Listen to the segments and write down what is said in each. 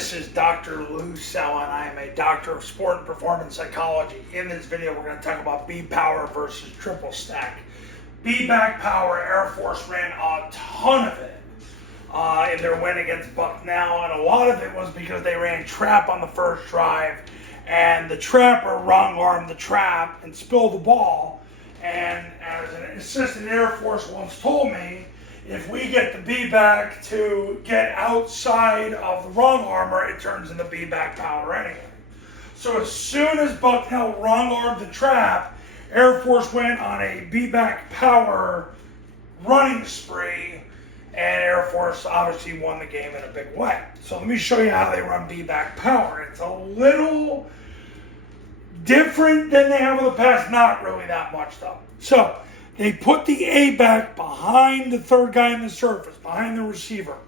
This is Dr. Lou Sella, and I am a doctor of sport and performance psychology. In this video, we're going to talk about B-Power versus triple stack. B-Back Power, Air Force ran a ton of it in their win against Bucknell, and a lot of it was because they ran trap on the first drive, and the trapper wrong-armed the trap and spilled the ball. And as an assistant Air Force once told me, if we get the B-Back to get outside of the wrong armor, it turns into B-Back Power anyway. So as soon as Bucknell wrong-armed the trap, Air Force went on a B-Back Power running spree, and Air Force obviously won the game in a big way. So let me show you how they run B-Back Power. It's a little different than they have in the past, not really that much though. So they put the A-back behind the third guy in the surface, behind the receiver.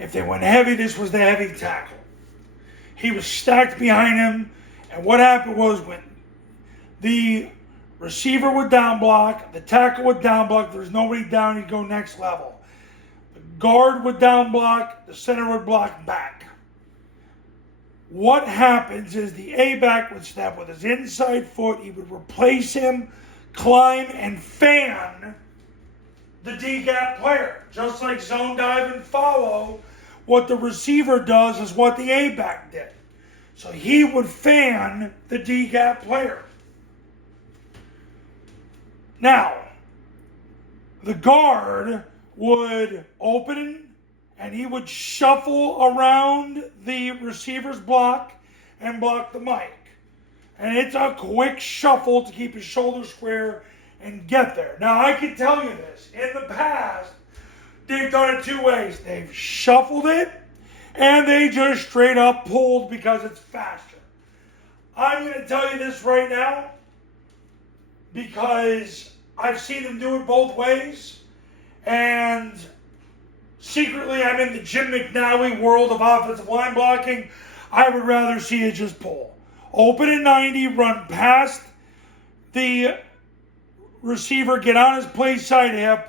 If they went heavy, this was the heavy tackle. He was stacked behind him, and what happened was when the receiver would down block, the tackle would down block, there's nobody down, he'd go next level. The guard would down block, the center would block back. What happens is the A-back would step with his inside foot, he would replace him, climb and fan the D-gap player. Just like zone dive and follow, what the receiver does is what the A-back did. So he would fan the D-gap player. Now, the guard would open and he would shuffle around the receiver's block and block the mic. And it's a quick shuffle to keep his shoulders square and get there. Now, I can tell you this. In the past, they've done it two ways. They've shuffled it, and they just straight up pulled because it's faster. I'm going to tell you this right now because I've seen them do it both ways. And secretly, I'm in the Jim McNally world of offensive line blocking. I would rather see it just pull. Open at 90, run past the receiver, get on his play side hip,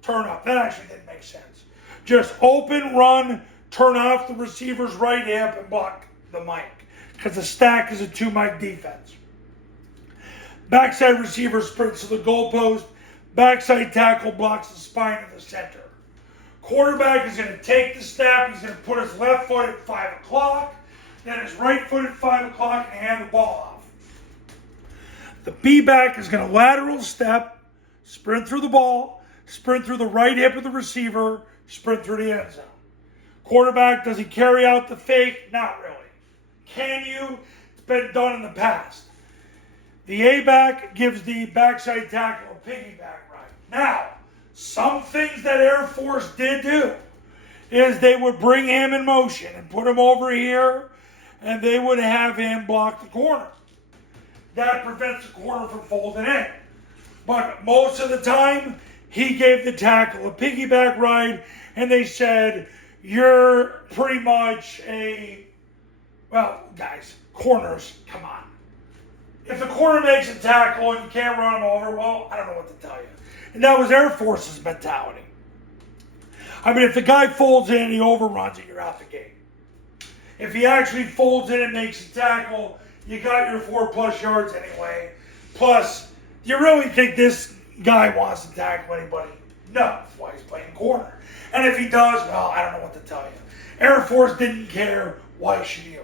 turn up. That actually didn't make sense. Just open, run, turn off the receiver's right hip and block the mic. Because the stack is a two mic defense. Backside receiver sprints to the goalpost. Backside tackle blocks the spine of the center. Quarterback is going to take the snap. He's going to put his left foot at 5 o'clock. Then his right foot at 5 o'clock and hand the ball off. The B-back is going to lateral step, sprint through the ball, sprint through the right hip of the receiver, sprint through the end zone. Quarterback, does he carry out the fake? Not really. Can you? It's been done in the past. The A-back gives the backside tackle a piggyback ride. Now, some things that Air Force did do is they would bring him in motion and put him over here, and they would have him block the corner. That prevents the corner from folding in. But most of the time, he gave the tackle a piggyback ride, and they said, you're pretty much well, guys, corners, come on. If the corner makes a tackle and you can't run him over, well, I don't know what to tell you. And that was Air Force's mentality. I mean, if the guy folds in and he overruns it, you're out the gate. If he actually folds in and makes a tackle, you got your 4+ yards anyway. Plus, do you really think this guy wants to tackle anybody? No, that's why he's playing corner. And if he does, well, I don't know what to tell you. Air Force didn't care. Why should you?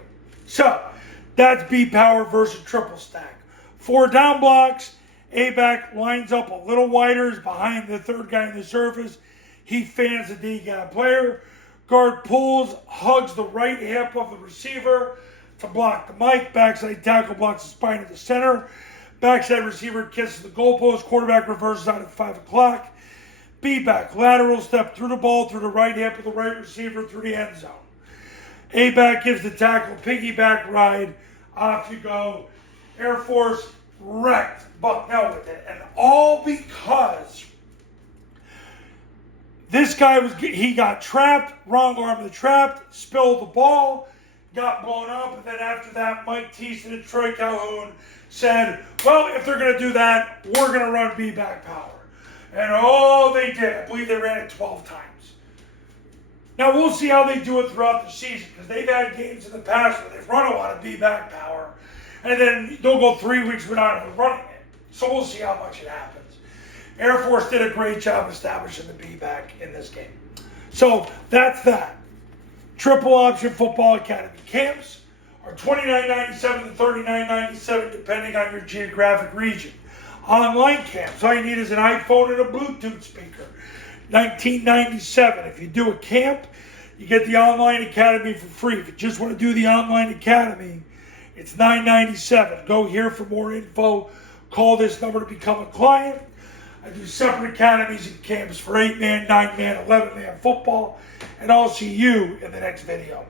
So, that's B-Power versus triple stack. 4 down blocks. A-back lines up a little wider, is behind the third guy in the surface. He fans the D-gap player. Guard pulls, hugs the right hip of the receiver to block the mic. Backside tackle blocks the spine of the center. Backside receiver kisses the goalpost. Quarterback reverses out at 5 o'clock. B-back lateral step through the ball, through the right hip of the right receiver, through the end zone. A-back gives the tackle piggyback ride. Off you go. Air Force wrecked Bucknell with it. And all because this guy he got trapped, wrong arm of the trapped, spilled the ball, got blown up, and then after that, Mike Thiessen and Troy Calhoun said, well, if they're going to do that, we're going to run B-back power. And oh, they did. I believe they ran it 12 times. Now we'll see how they do it throughout the season, because they've had games in the past where they've run a lot of B-back power, and then they'll go 3 weeks without even running it. So we'll see how much it happens. Air Force did a great job establishing the B-back in this game. So that's that. Triple Option Football Academy camps are $29.97 to $39.97 depending on your geographic region. Online camps, all you need is an iPhone and a Bluetooth speaker. $19.97. If you do a camp, you get the online academy for free. If you just want to do the online academy, it's $9.97. Go here for more info. Call this number to become a client. I do separate academies and camps for 8-man, 9-man, 11-man football. And I'll see you in the next video.